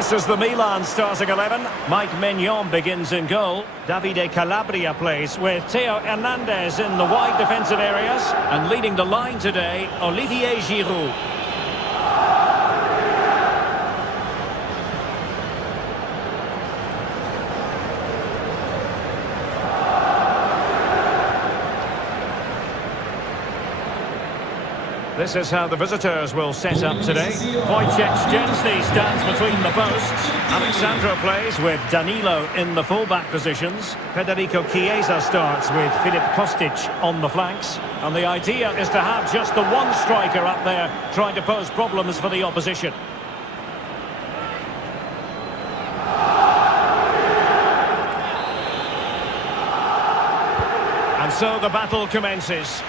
This is the Milan starting 11. Mike Mignon begins in goal. Davide Calabria plays with Theo Hernandez in the wide defensive areas. And leading the line today, Olivier Giroud. This is how the visitors will set up today. Wojciech Szczęsny stands between the posts. Alexandro plays with Danilo in the full-back positions. Federico Chiesa starts with Filip Kostic on the flanks. And the idea is to have just the one striker up there trying to pose problems for the opposition. And so the battle commences.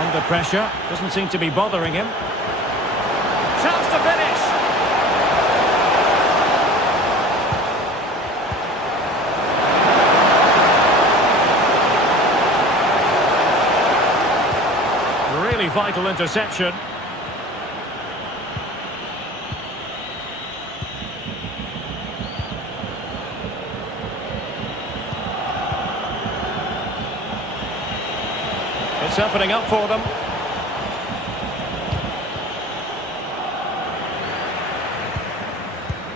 Under pressure, doesn't seem to be bothering him. Chance to finish! Really vital interception. It's opening up for them.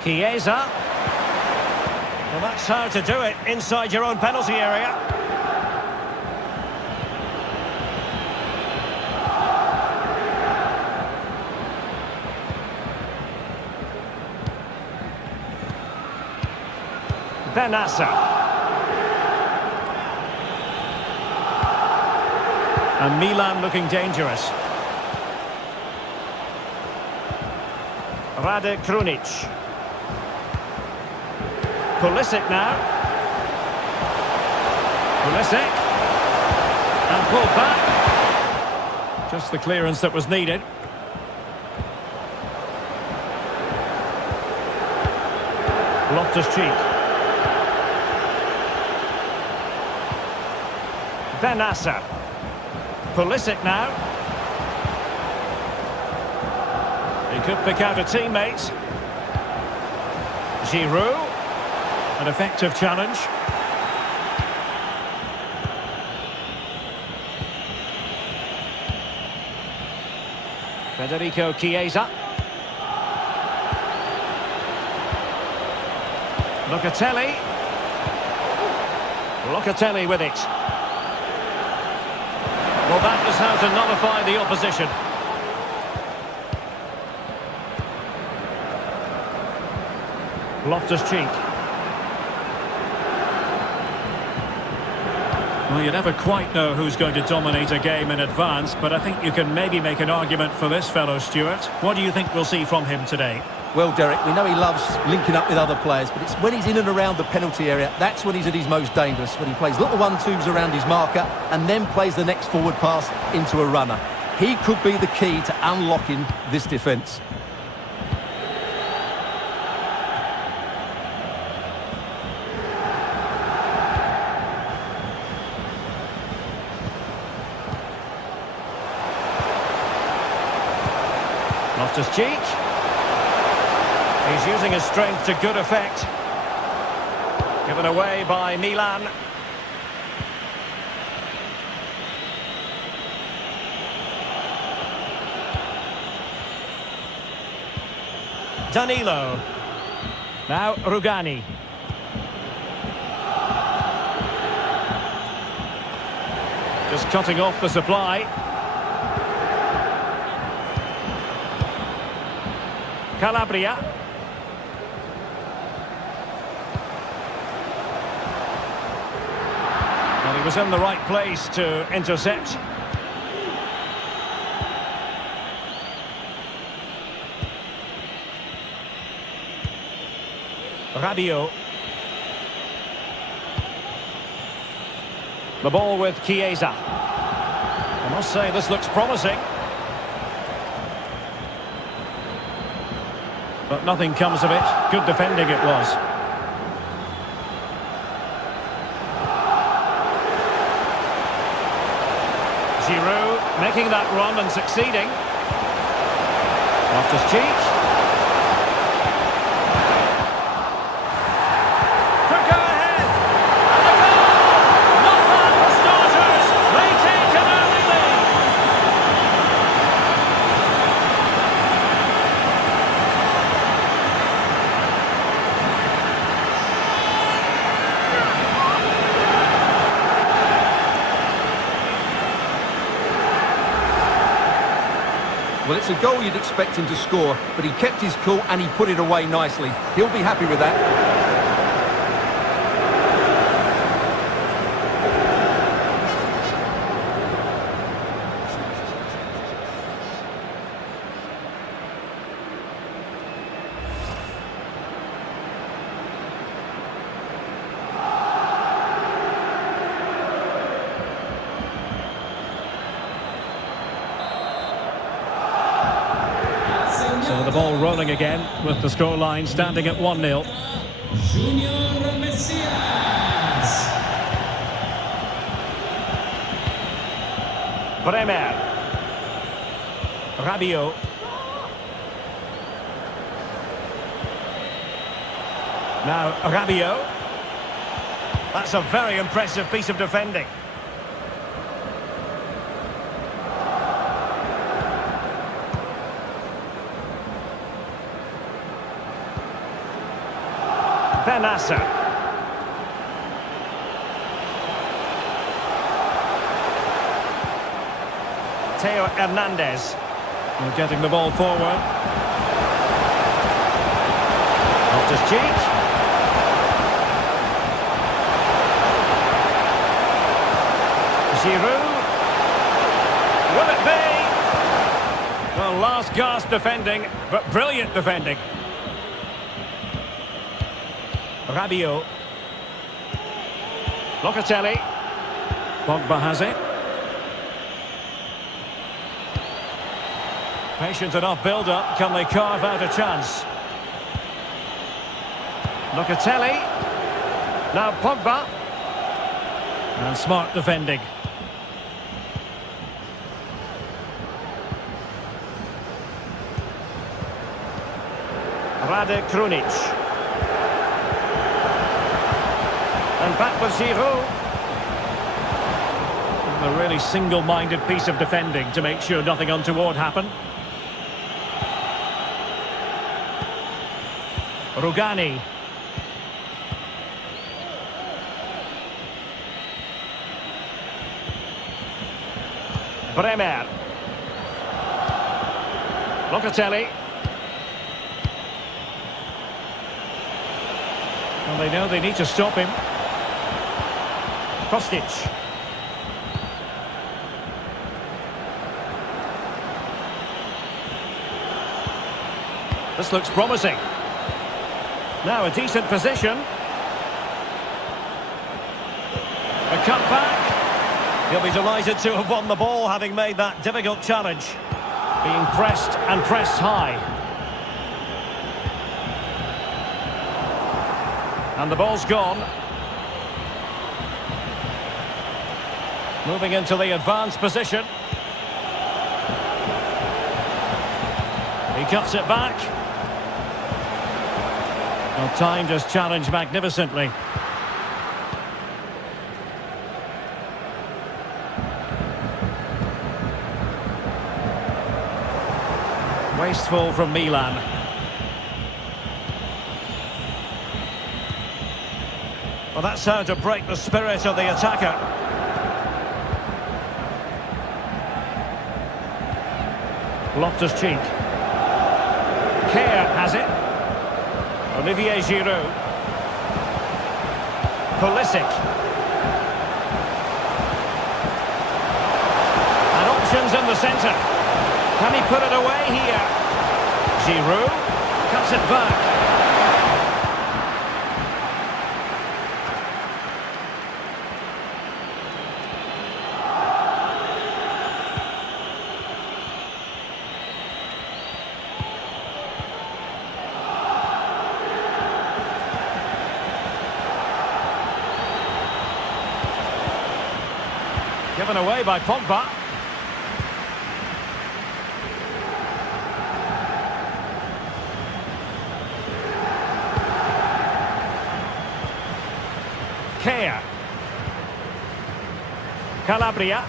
Chiesa. Well, that's how to do it inside your own penalty area. Benassa. And Milan looking dangerous. Rade Krunic. Pulisic now. Pulisic. And pulled back. Just the clearance that was needed. Loftus-Cheek. Benassa. Pulisic now. He could pick out a teammate. Giroud. An effective challenge. Federico Chiesa. Locatelli. Locatelli with it. Well, that is how to nullify the opposition. Loftus-Cheek. Well, you never quite know who's going to dominate a game in advance, but I think you can maybe make an argument for this fellow, Stuart. What do you think we'll see from him today? Well, Derek, we know he loves linking up with other players, but it's when he's in and around the penalty area, that's when he's at his most dangerous, when he plays little one-twos around his marker and then plays the next forward pass into a runner. He could be the key to unlocking this defence. Loftus-Cheek. He's using his strength to good effect. Given away by Milan. Danilo. Now Rugani. Just cutting off the supply. Calabria. Well, he was in the right place to intercept. Rabiot. The ball with Chiesa. I must say this looks promising. But nothing comes of it. Good defending it was. Giroud making that run and succeeding. Loftus-Cheek. Could go ahead. And a goal! Not bad for starters. They take an early lead. Well, it's a goal you'd expect him to score, but he kept his cool and he put it away nicely. He'll be happy with that. So the ball rolling again with the scoreline standing at 1-0. Junior Messias. Bremer. Rabiot. Now Rabiot. That's a very impressive piece of defending. Benassa. Theo Hernandez. We're getting the ball forward. Loftus-Cheek. Giroud. Will it be? Well, last gasp defending, but brilliant defending. Rabiot. Locatelli. Pogba has it. Patient enough build-up. Can they carve out a chance? Locatelli. Now Pogba. And smart defending. Rade Krunic. And back with Giroud. A really single-minded piece of defending to make sure nothing untoward happened. Rugani. Bremer. Locatelli. Well, they know they need to stop him. Kostic. This looks promising. Now a decent position. A cutback. He'll be delighted to have won the ball, having made that difficult challenge. Being pressed and pressed high. And the ball's gone. Moving into the advanced position. He cuts it back. Well, timed his challenge magnificently. Wasteful from Milan. Well, that's how to break the spirit of the attacker. Loftus-Cheek. Kerr has it. Olivier Giroud. Pulisic. And options in the centre. Can he put it away here? Giroud cuts it back. Given away by Pogba. Kea. Calabria.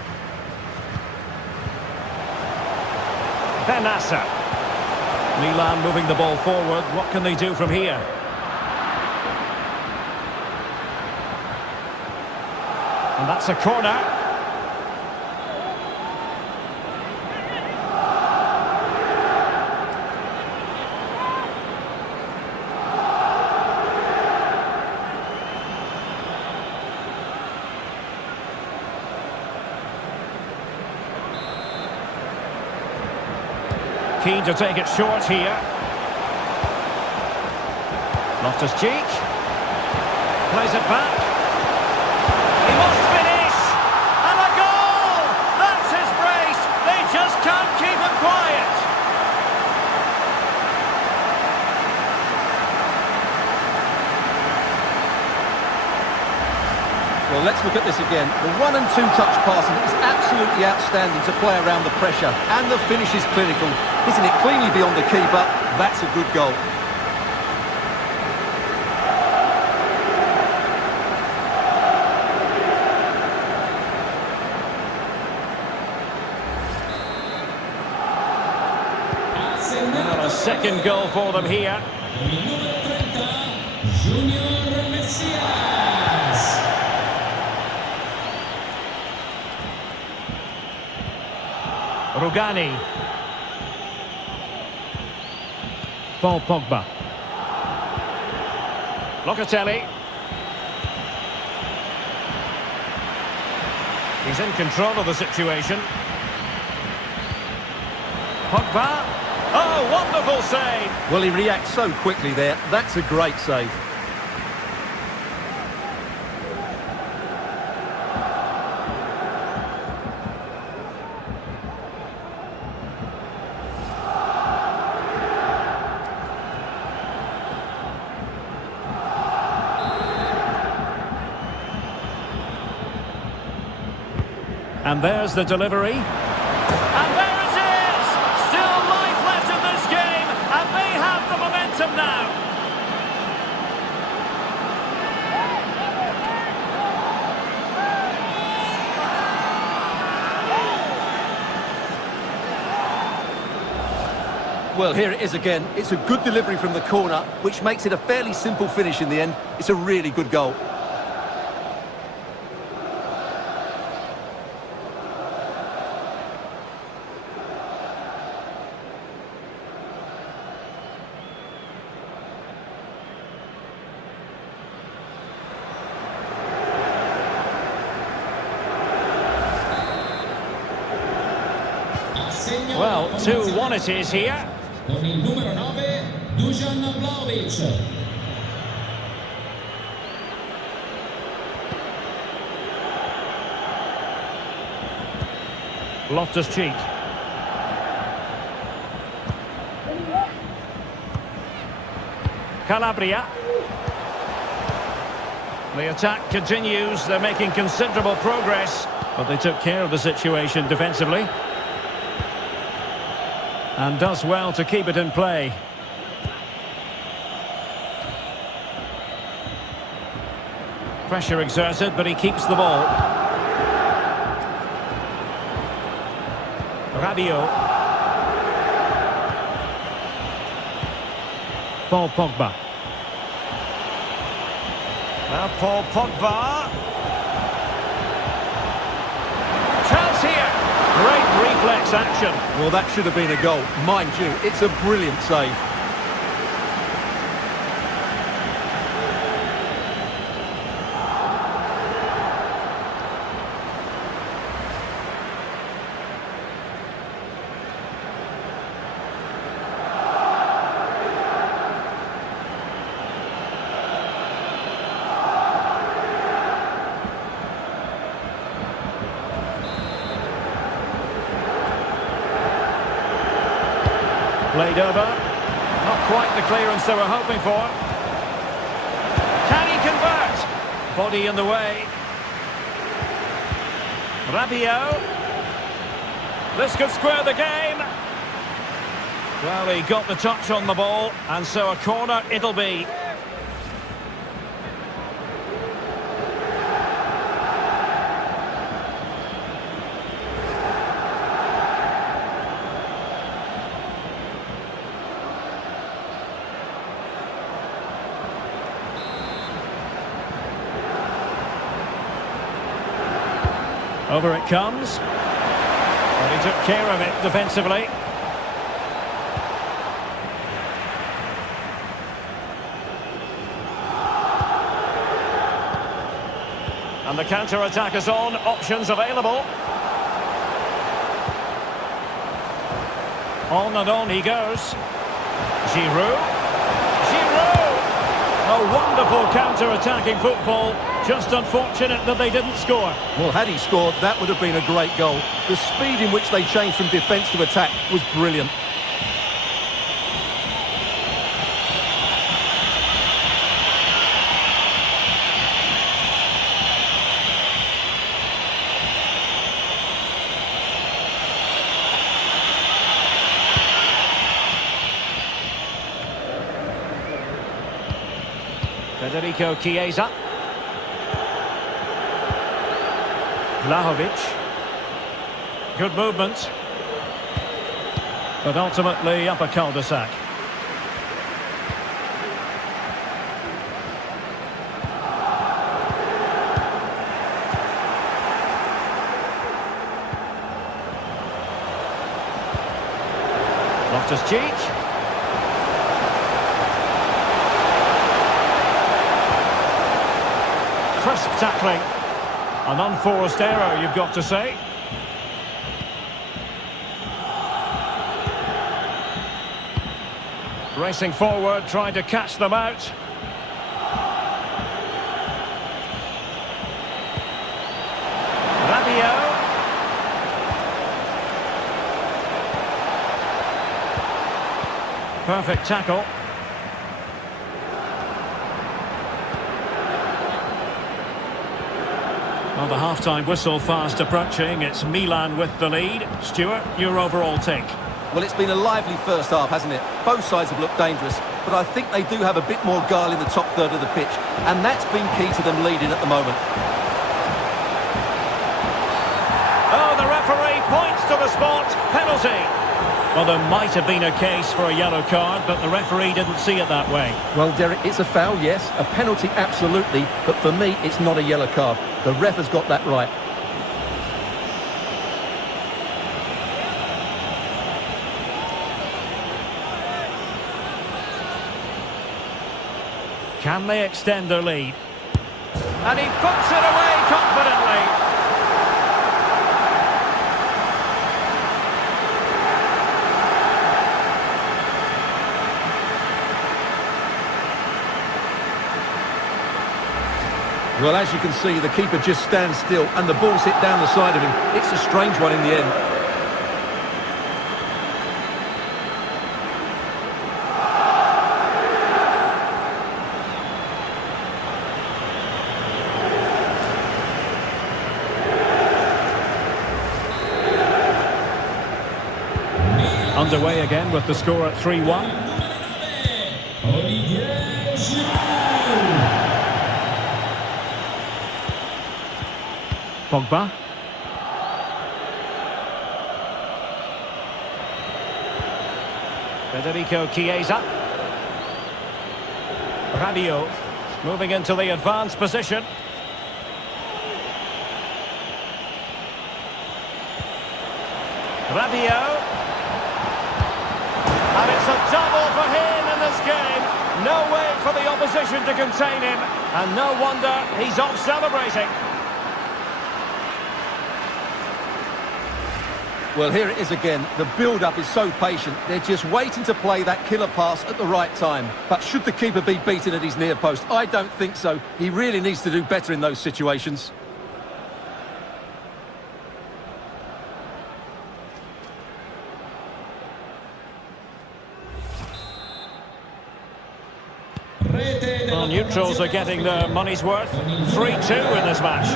Benassa. Milan moving the ball forward. What can they do from here? And that's a corner. Keen to take it short here. Loftus-Cheek. Plays it back. He must finish! And a goal! That's his brace! They just can't keep him quiet! Well, let's look at this again. The 1- and 2-touch passing is absolutely outstanding to play around the pressure. And the finish is clinical. Hitting it cleanly beyond the keeper, that's a good goal. And a second goal for them here. Rugani. Paul Pogba. Locatelli. He's in control of the situation. Pogba. Oh, wonderful save! Well, he reacts so quickly there. That's a great save. And there's the delivery. And there it is! Still life left in this game, and they have the momentum now. Well, here it is again. It's a good delivery from the corner, which makes it a fairly simple finish in the end. It's a really good goal. Well, 2-1 it is here. Con il numero 9, Dusan Vlahovic. Loftus-Cheek. Calabria. The attack continues. They're making considerable progress, but they took care of the situation defensively. And does well to keep it in play. Pressure exerted, but he keeps the ball. Rabiot. Paul Pogba. Now Paul Pogba. Chance here. Great reflex action. Well, that should have been a goal. Mind you, it's a brilliant save. Played over. Not quite the clearance they were hoping for. Can he convert? Body in the way. Rabiot. This could square the game. Well, he got the touch on the ball, and so a corner it'll be. Over it comes. But he took care of it defensively. And the counter-attack is on. Options available. On and on he goes. Giroud. Giroud! A wonderful counter-attacking football. Just unfortunate that they didn't score. Well, had he scored, that would have been a great goal. The speed in which they changed from defence to attack was brilliant. Federico Chiesa. Vlahovic. Good movement. But ultimately up a cul-de-sac. Loftus-Cheek. Crisp tackling. An unforced error, you've got to say. Racing forward, trying to catch them out. Rabiot. Perfect tackle. Well, the half-time whistle fast approaching. It's Milan with the lead. Stuart, your overall take? Well, it's been a lively first half, hasn't it? Both sides have looked dangerous, but I think they do have a bit more guile in the top third of the pitch, and that's been key to them leading at the moment. Oh, the referee points to the spot. Penalty. Well, there might have been a case for a yellow card, but the referee didn't see it that way. Well, Derek, it's a foul, yes. A penalty, absolutely. But for me, it's not a yellow card. The ref has got that right. Can they extend their lead? And he puts it away confidently. Well, as you can see, the keeper just stands still and the ball's hit down the side of him. It's a strange one in the end. Underway again with the score at 3-1. Pogba. Federico Chiesa. Rabiot moving into the advanced position. Rabiot. And it's a double for him in this game. No way for the opposition to contain him. And no wonder he's off celebrating. Well, here it is again. The build-up is so patient. They're just waiting to play that killer pass at the right time. But should the keeper be beaten at his near post? I don't think so. He really needs to do better in those situations. Well, neutrals are getting their money's worth. 3-2 in this match.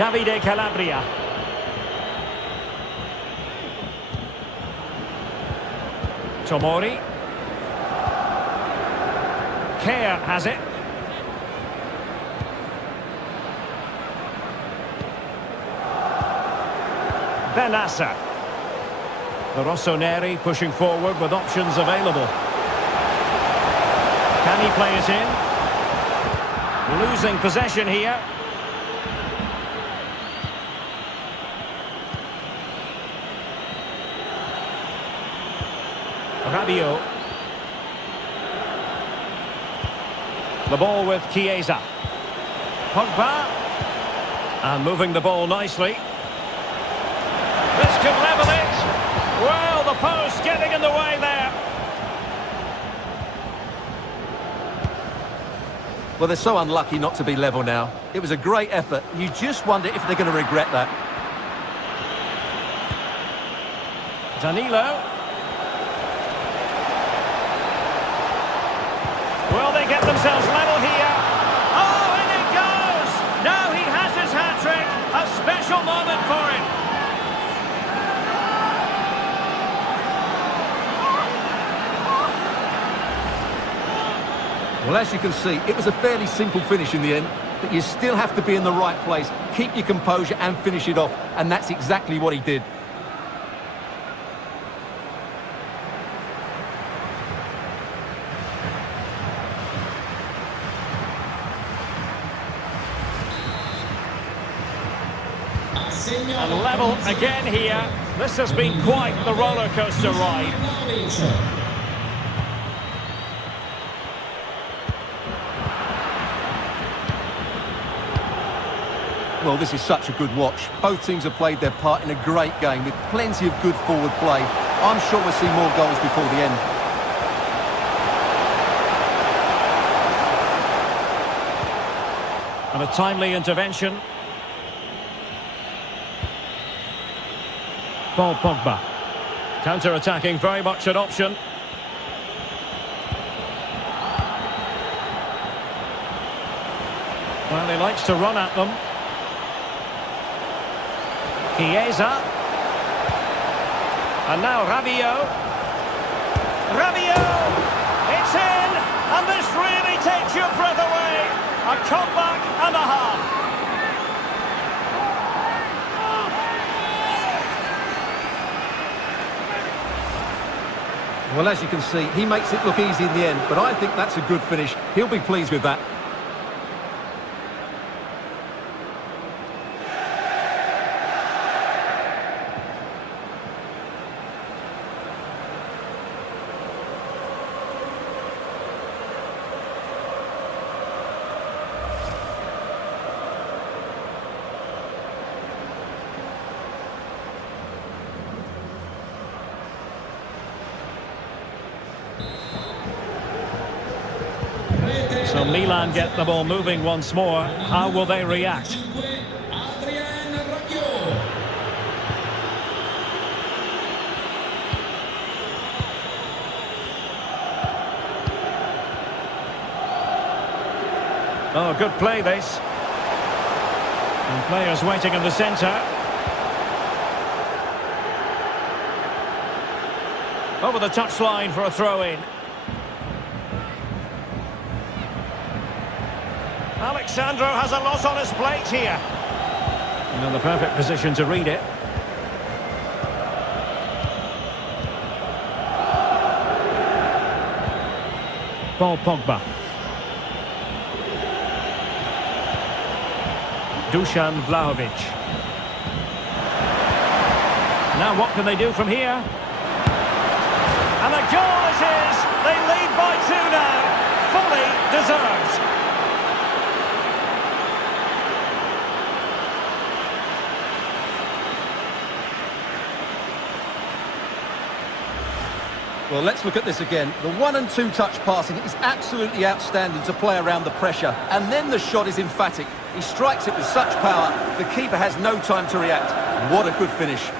Davide Calabria. Tomori. Kerr has it. Benassa. The Rossoneri pushing forward with options available. Can he play it in? Losing possession here. Rabiot. The ball with Chiesa. Pogba. And moving the ball nicely. This could level it. Well, the post getting in the way there. Well, they're so unlucky not to be level now. It was a great effort. You just wonder if they're going to regret that. Danilo. Will they get themselves level here? Oh, and it goes! Now he has his hat-trick. A special moment for him. Well, as you can see, it was a fairly simple finish in the end, but you still have to be in the right place, keep your composure and finish it off, and that's exactly what he did. And level again here. This has been quite the roller coaster ride. Well, this is such a good watch. Both teams have played their part in a great game with plenty of good forward play. I'm sure we'll see more goals before the end. And a timely intervention. Paul Pogba. Counter-attacking, very much an option. Well, he likes to run at them. Chiesa. And now Rabiot. Rabiot! It's in! And this really takes your breath away. A comeback and a half. Well, as you can see, he makes it look easy in the end, but I think that's a good finish. He'll be pleased with that. So Milan get the ball moving once more. How will they react? Oh, good play this. And players waiting in the centre. Over the touchline for a throw-in. Alexandro has a lot on his plate here. And in the perfect position to read it. Paul Pogba. Dusan Vlahovic. Now what can they do from here? And a goal it is! They lead by 2 now. Fully deserved. Well, let's look at this again. The 1 and 2 touch passing is absolutely outstanding to play around the pressure. And then the shot is emphatic. He strikes it with such power, the keeper has no time to react. What a good finish.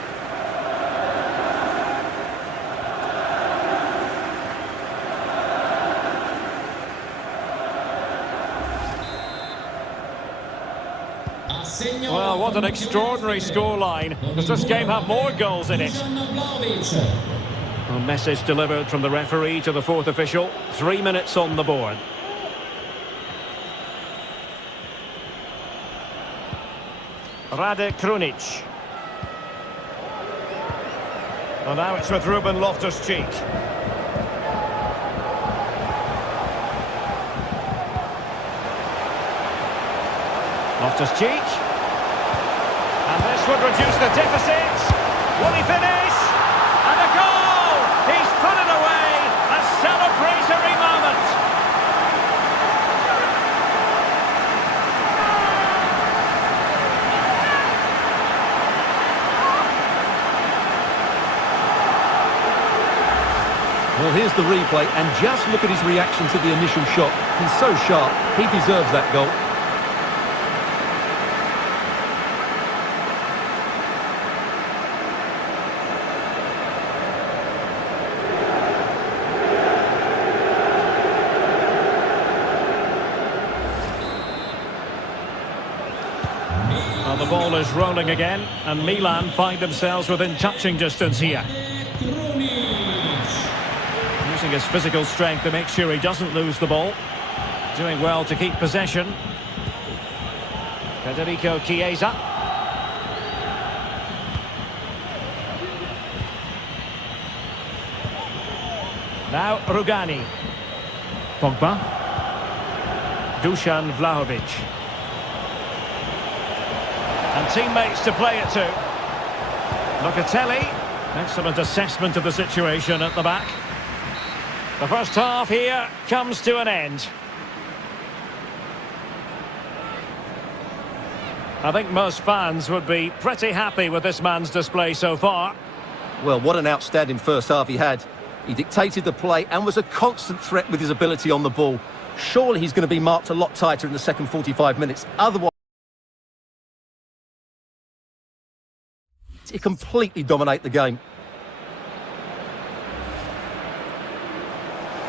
Well, what an extraordinary scoreline. Does this game have more goals in it? A message delivered from the referee to the fourth official. 3 minutes on the board. Rade Krunic. And now it's with Ruben Loftus-Cheek. Loftus-Cheek. And this would reduce the deficit. Will he finish? And a goal! He's put it away. A celebratory moment. Well, here's the replay, and just look at his reaction to the initial shot. He's so sharp, he deserves that goal. Well, the ball is rolling again, and Milan find themselves within touching distance here. Using his physical strength to make sure he doesn't lose the ball. Doing well to keep possession. Federico Chiesa. Now Rugani. Pogba. Dusan Vlahovic. And teammates to play it to. Locatelli. Excellent assessment of the situation at the back. The first half here comes to an end. I think most fans would be pretty happy with this man's display so far. Well, what an outstanding first half he had. He dictated the play and was a constant threat with his ability on the ball. Surely he's going to be marked a lot tighter in the second 45 minutes. Otherwise, he completely dominate the game.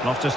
Loftus.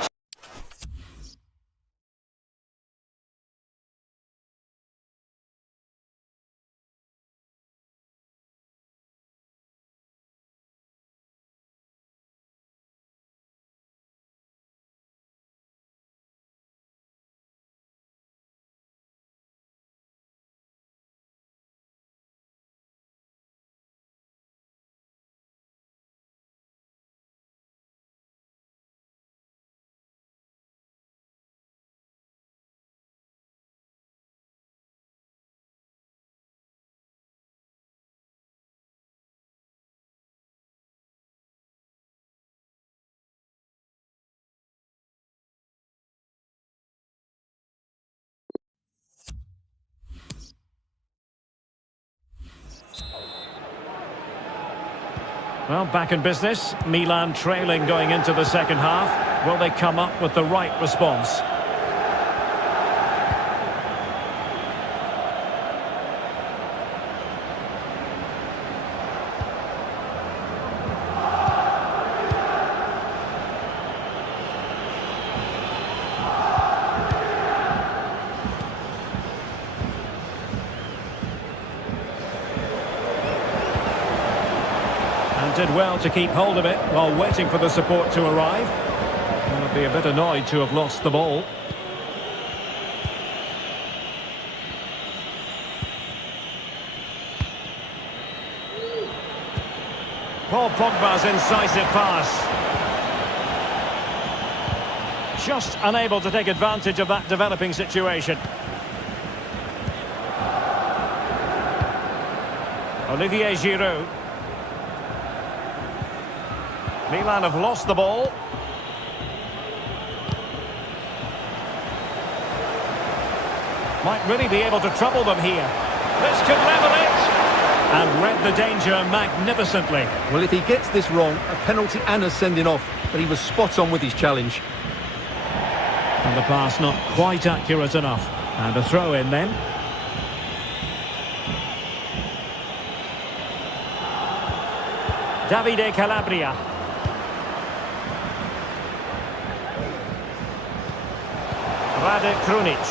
Well, back in business. Milan trailing going into the second half. Will they come up with the right response? Did well to keep hold of it while waiting for the support to arrive. I'll be a bit annoyed to have lost the ball. Paul Pogba's incisive pass. Just unable to take advantage of that developing situation. Olivier Giroud. Milan have lost the ball. Might really be able to trouble them here. This could level it. And read the danger magnificently. Well, if he gets this wrong, a penalty and a sending off, but he was spot on with his challenge. And the pass not quite accurate enough. And a throw in then. Davide Calabria. Rade Krunic.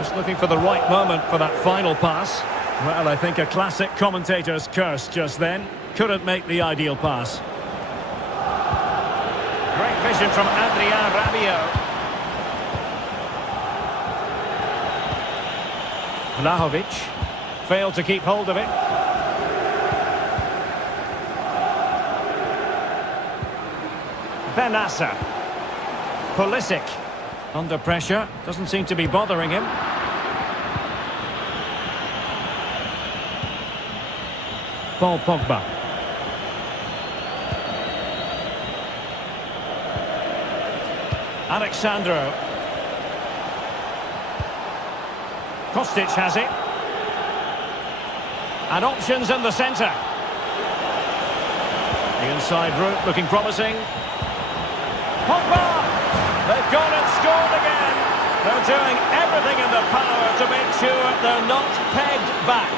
Just looking for the right moment for that final pass. Well, I think a classic commentator's curse just then. Couldn't make the ideal pass. Great vision from Adrien Rabiot. Vlahovic failed to keep hold of it. Benassa. Pulisic. Under pressure. Doesn't seem to be bothering him. Paul Pogba. Alexandro. Kostic has it. And options in the centre. The inside route looking promising. Pogba! They've gone and scored again. They're doing everything in their power to make sure they're not pegged back.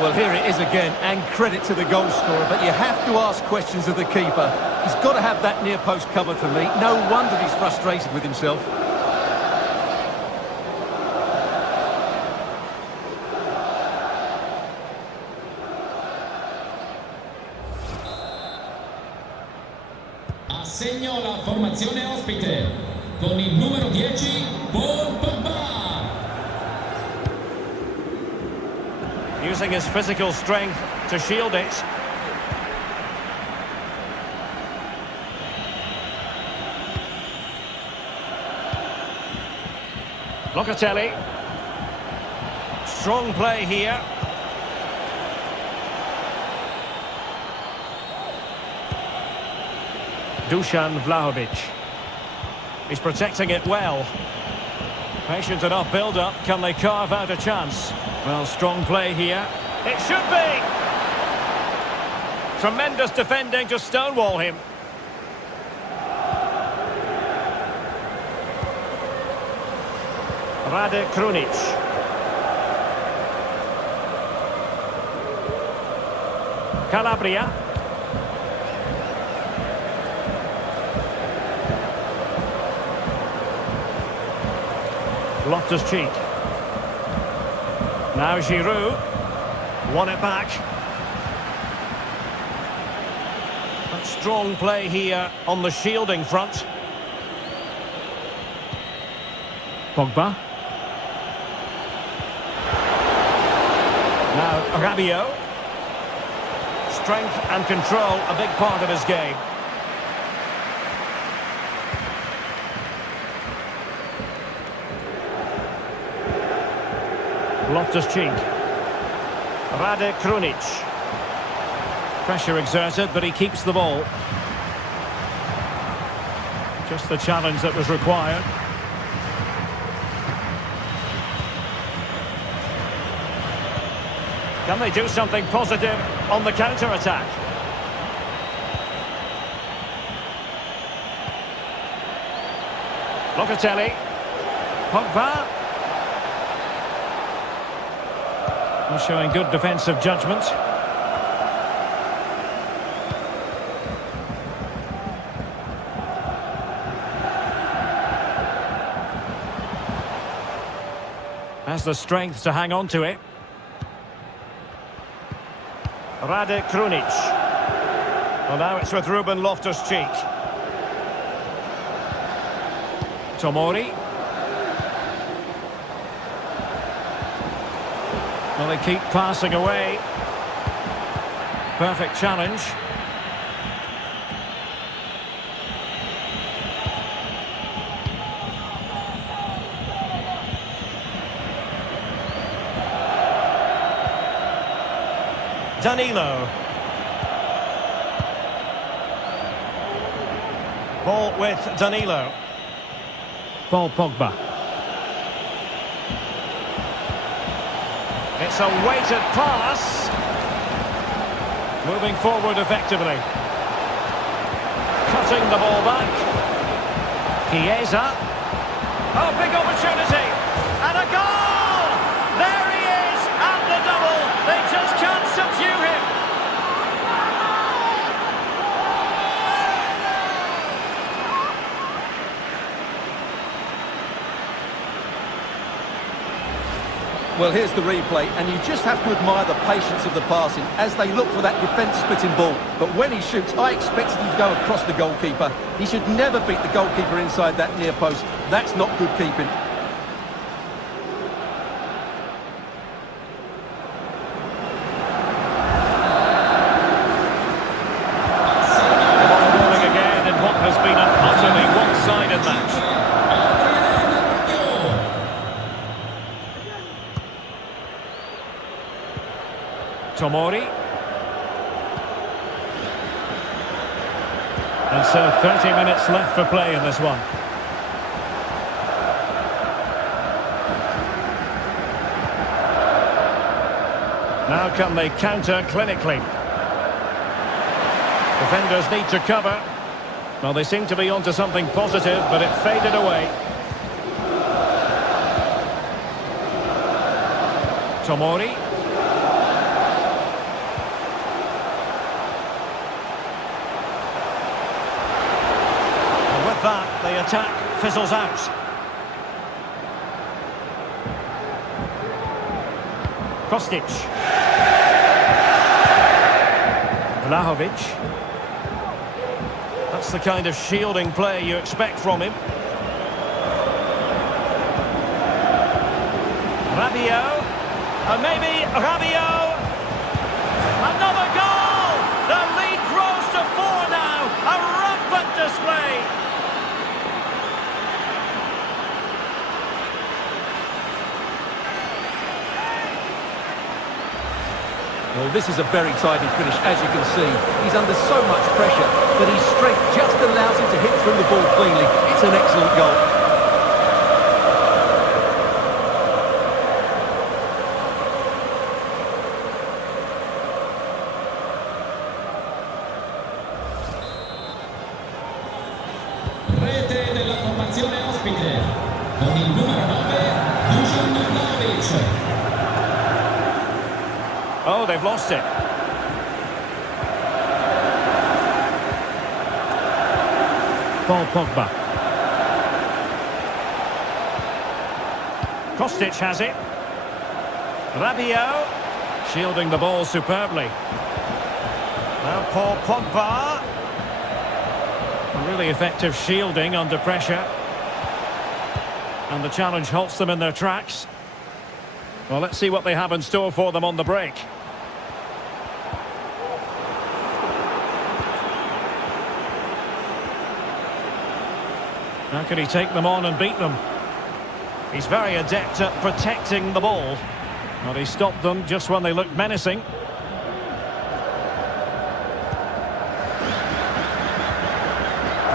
Well, here it is again, and credit to the goal scorer, but you have to ask questions of the keeper. He's got to have that near post covered for me. No wonder he's frustrated with himself. Assegno la formazione ospite con il numero 10 Paul Pogba. Using his physical strength to shield it. Locatelli. Strong play here. Dusan Vlahovic. He's protecting it well. Patient enough build-up. Can they carve out a chance? Well, strong play here. It should be! Tremendous defending to stonewall him. Rade Krunic. Calabria. Loftus-Cheek. Now Giroud. Won it back. But strong play here on the shielding front. Pogba. Now Rabiot. Strength and control, a big part of his game. Loftus-Cheek. Rade Krunic. Pressure exerted, but he keeps the ball. Just the challenge that was required. Can they do something positive on the counter-attack? Locatelli. Pogba. Showing good defensive judgment. Has the strength to hang on to it. Rade Krunic. Well, now it's with Ruben Loftus-Cheek. Tomori. Well, they keep passing away. Perfect challenge. Danilo. Ball with Danilo. Paul Pogba. It's a weighted pass. Moving forward effectively. Cutting the ball back. Chiesa. Oh, big opportunity. And a goal! There he is at the double. They just can't subdue him. Well, here's the replay, and you just have to admire the patience of the passing as they look for that defence-splitting ball. But when he shoots, I expected him to go across the goalkeeper. He should never beat the goalkeeper inside that near post. That's not good keeping. Rolling again in what has been an utterly one-sided match. Tomori. And so 30 minutes left for play in this one. Now can they counter clinically? Defenders need to cover. Well, they seem to be onto something positive, but it faded away. Tomori. That, the attack fizzles out. Kostic. Vlahovic. That's the kind of shielding play you expect from him. Rabiot. And maybe Rabiot. Another goal! The lead grows to 4 now. A rampant display. Well, this is a very tidy finish, as you can see. He's under so much pressure, but his strength just allows him to hit through the ball cleanly. It's an excellent goal. Rete della formazione ospite, con il numero 9, Vlahovic. Oh, they've lost it. Paul Pogba. Kostic has it. Rabiot. Shielding the ball superbly. Now Paul Pogba. Really effective shielding under pressure. And the challenge halts them in their tracks. Well, let's see what they have in store for them on the break. How can he take them on and beat them? He's very adept at protecting the ball. Well, he stopped them just when they looked menacing.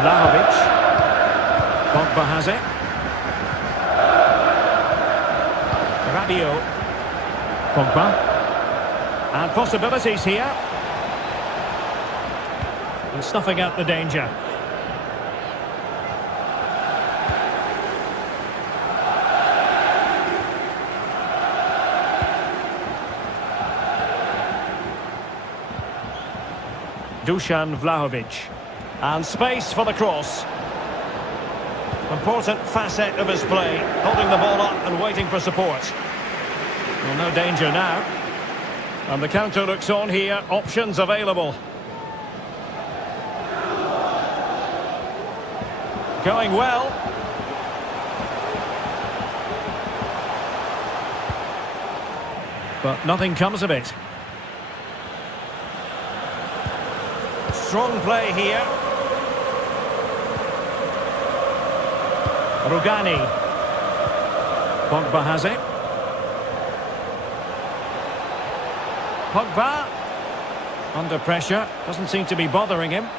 Vlahovic. Pogba has it. Rabiot. Pogba. And possibilities here. And snuffing out the danger. Dusan Vlahovic. And space for the cross. Important facet of his play, holding the ball up and waiting for support. Well, no danger now. And the counter looks on here, options available. Going well. But nothing comes of it. Strong play here. Rugani. Pogba has it. Pogba. Under pressure. Doesn't seem to be bothering him.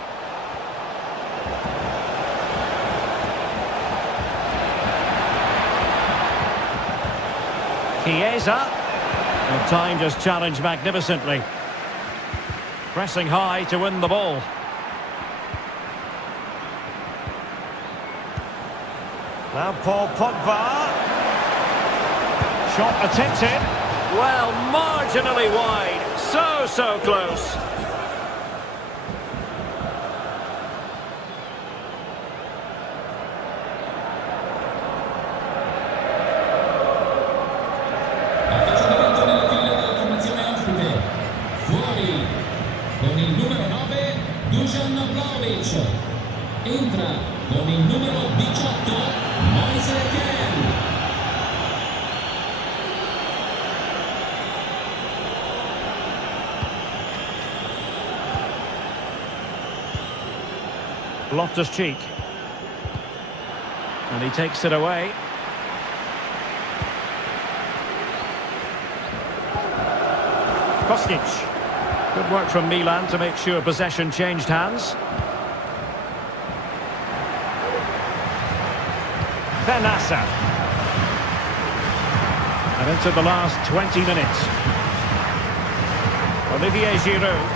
Chiesa. And time just challenged magnificently. Pressing high to win the ball. Now Paul Pogba. Shot attempted. Well, marginally wide. So close. Loftus-Cheek. And he takes it away. Kostic. Good work from Milan to make sure possession changed hands. Benassa. And into the last 20 minutes. Olivier Giroud.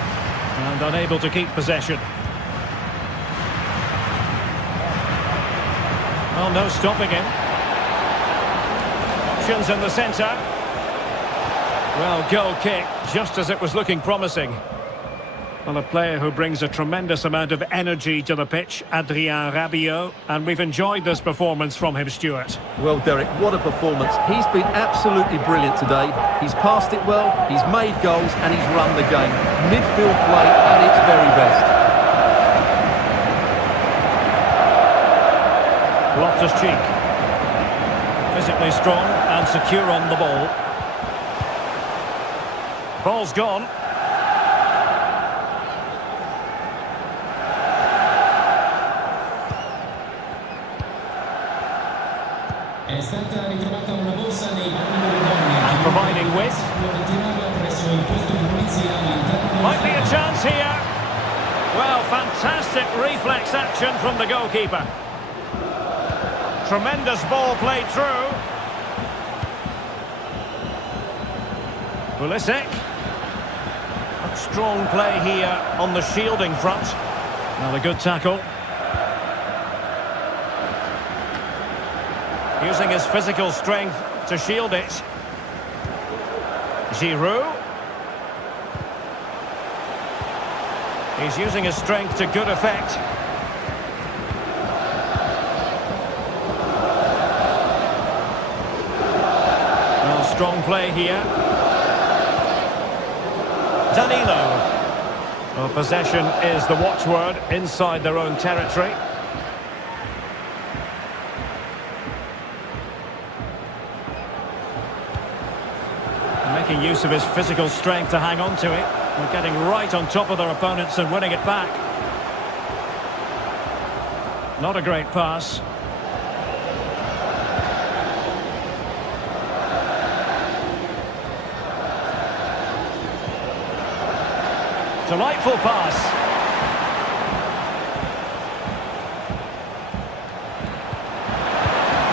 And unable to keep possession. Well, no stopping him. Options in the centre. Well, goal kick, just as it was looking promising. Well, a player who brings a tremendous amount of energy to the pitch, Adrien Rabiot, and we've enjoyed this performance from him, Stuart. Well, Derek, what a performance. He's been absolutely brilliant today. He's passed it well, he's made goals, and he's run the game. Midfield play at its very best. Loftus-Cheek. Physically strong and secure on the ball. Ball's gone. È stata ritrovata una borsa nei bagni delle donne. And providing width. Può ritirarla presso il posto di polizia all'interno. Might be a chance here. Well, fantastic reflex action from the goalkeeper. Tremendous ball played through. Pulisic. Strong play here on the shielding front. Well, a good tackle. Using his physical strength to shield it. Giroud. He's using his strength to good effect. Well, strong play here. Danilo. Well, possession is the watchword inside their own territory. Making use of his physical strength to hang on to it. And getting right on top of their opponents and winning it back. Not a great pass. Delightful pass.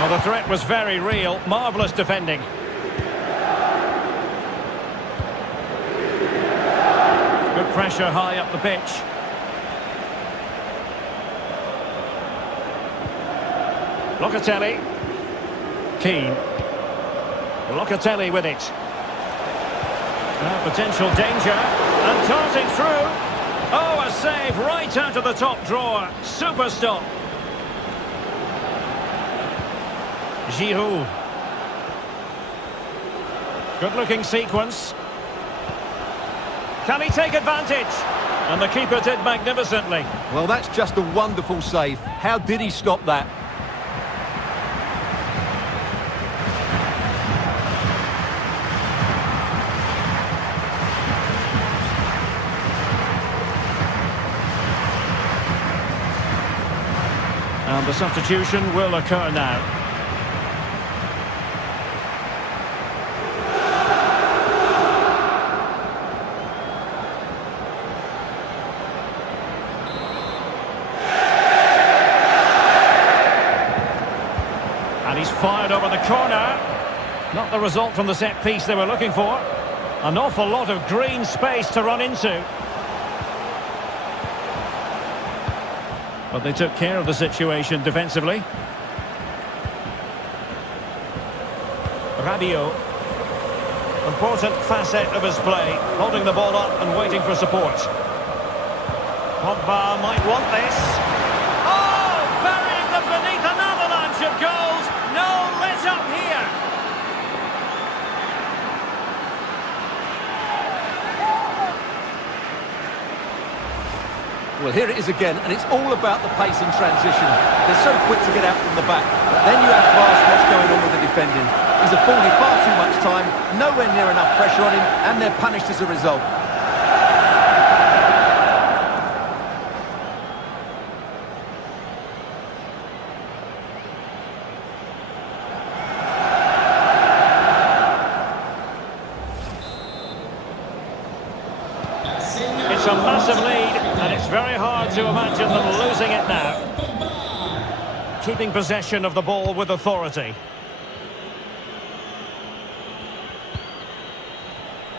Well, the threat was very real. Marvellous defending. Good pressure high up the pitch. Locatelli. Keane. Locatelli with it. Now potential danger. And darting through. Oh, a save right out of the top drawer. Super stop. Giroud. Good looking sequence. Can he take advantage? And the keeper did magnificently. Well, that's just a wonderful save. How did he stop that? And the substitution will occur now. And he's fired over the corner. Not the result from the set piece they were looking for. An awful lot of green space to run into. But they took care of the situation defensively. Rabiot. Important facet of his play. Holding the ball up and waiting for support. Pogba might want this. Oh! Burying them beneath an avalanche of goals. No let up here. Well, here it is again, and it's all about the pace in transition. They're so quick to get out from the back, but then you have to ask what's going on with the defending. He's afforded far too much time, nowhere near enough pressure on him, and they're punished as a result. keeping possession of the ball with authority.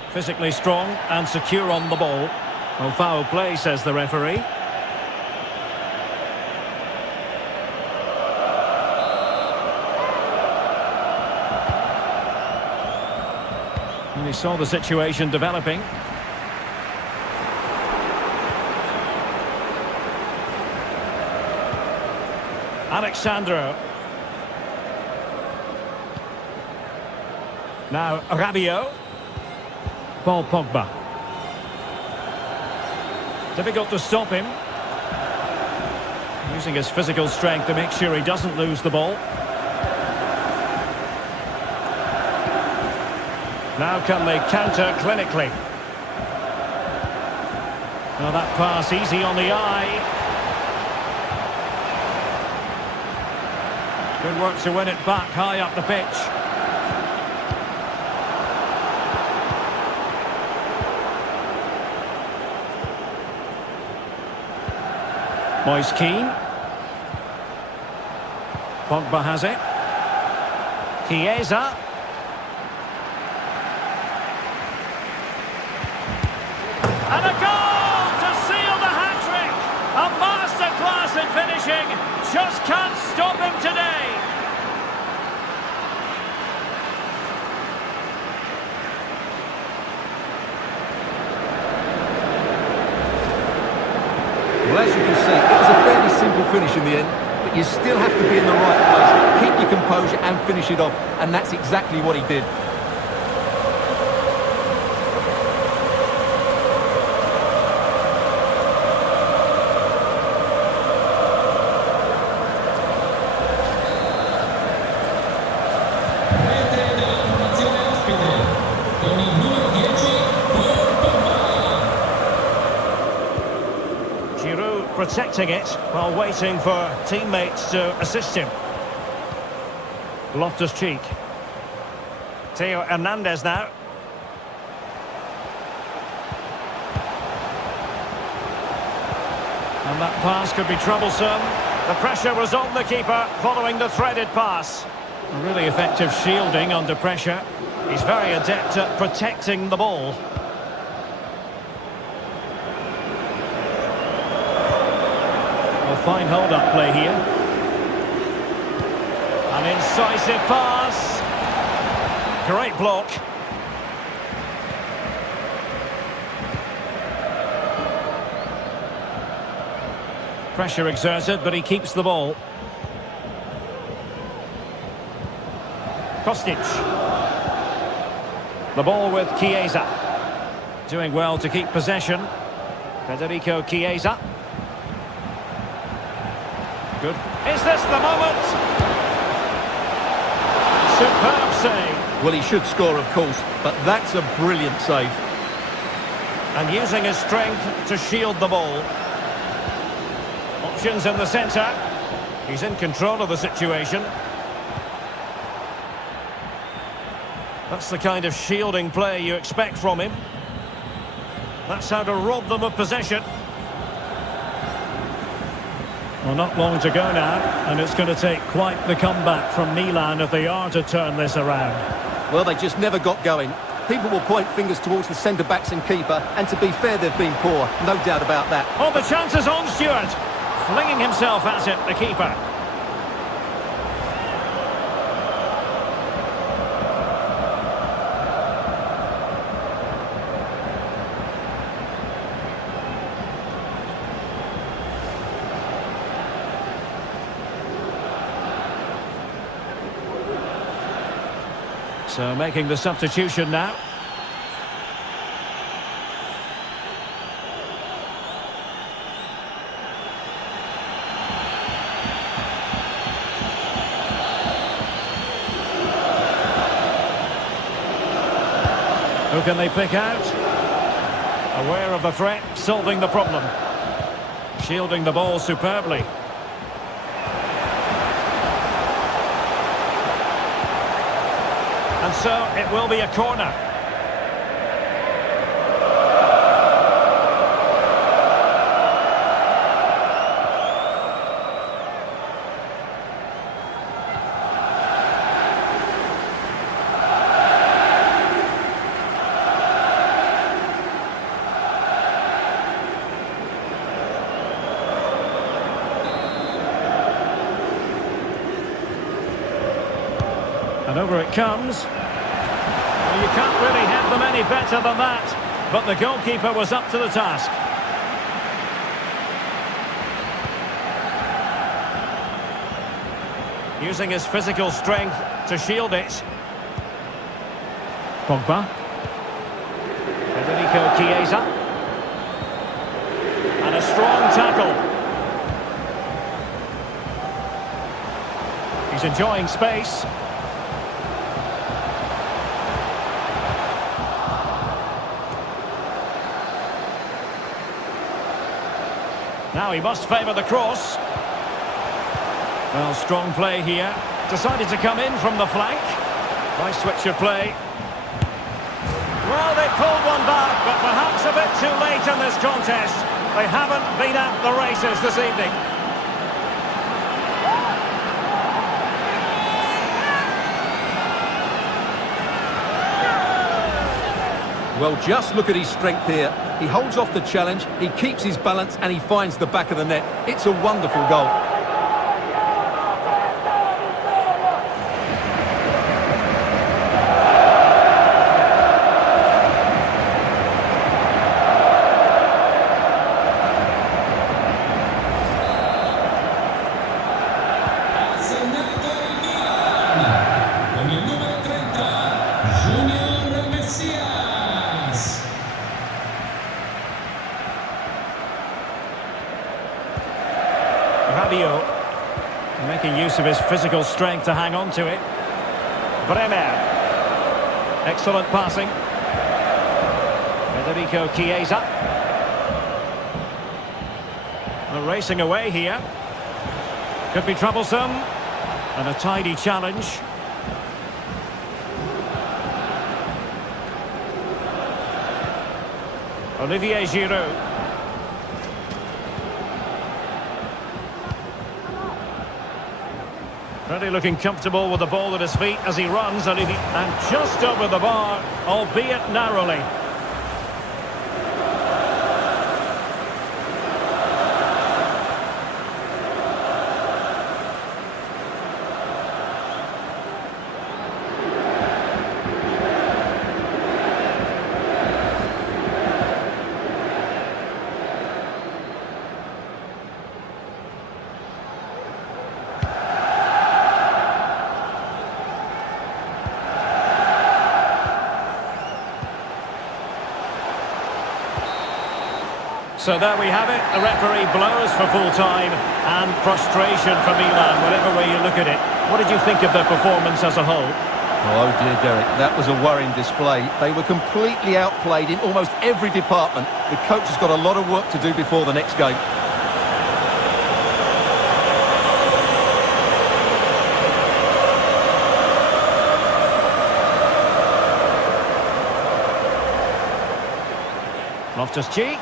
Physically strong and secure on the ball. Well, foul play, says the referee. And he saw the situation developing. Alexandro. Now Rabiot. Paul Pogba. Difficult to stop him. Using his physical strength to make sure he doesn't lose the ball. Now can they counter clinically? Well, that pass easy on the eye. Good work to win it back high up the pitch. Moise Kean. Pogba has it. Chiesa. And a goal to seal the hat-trick! A masterclass in finishing. Just can't stop him today. Well, as you can see, it was a fairly simple finish in the end, but you still have to be in the right place, keep your composure and finish it off, and that's exactly what he did. Protecting it while waiting for teammates to assist him. Loftus-Cheek. Theo Hernandez now. And that pass could be troublesome. The pressure was on the keeper following the threaded pass. A really effective shielding under pressure. He's very adept at protecting the ball. A fine hold-up play here. An incisive pass. Great block. Pressure exerted, but he keeps the ball. Kostic. The ball with Chiesa. Doing well to keep possession. Federico Chiesa. Good. Is this the moment? Superb save. Well, he should score, of course, but that's a brilliant save. And using his strength to shield the ball. Options in the centre. He's in control of the situation. That's the kind of shielding play you expect from him. That's how to rob them of possession. Well, not long to go now, and it's going to take quite the comeback from Milan if they are to turn this around. Well, they just never got going. People will point fingers towards the centre-backs and keeper, and to be fair, they've been poor, no doubt about that. Oh, the chance is on, Stewart. Flinging himself at it, the keeper. So making the substitution now. Who can they pick out? Aware of the threat, solving the problem. Shielding the ball superbly. And so it will be a corner. comes. Well, you can't really head them any better than that, but the goalkeeper was up to the task. Using his physical strength to shield it. Pogba. Federico Chiesa. And a strong tackle. He's enjoying space. Now he must favour the cross. Well, strong play here. Decided to come in from the flank. Nice switch of play. Well, they pulled one back, but perhaps a bit too late in this contest. They haven't been at the races this evening. Well, just look at his strength here. He holds off the challenge, he keeps his balance, and he finds the back of the net. It's a wonderful goal. Rabiot making use of his physical strength to hang on to it. Bremer. Excellent passing. Federico Chiesa. They're racing away here. Could be troublesome. And a tidy challenge. Olivier Giroud. Really looking comfortable with the ball at his feet as he runs, and just over the bar, albeit narrowly. So there we have it. The referee blows for full time, and frustration for Milan, whatever way you look at it. What did you think of their performance as a whole? Oh dear, Derek, that was a worrying display. They were completely outplayed in almost every department. The coach has got a lot of work to do before the next game. Loftus-Cheek.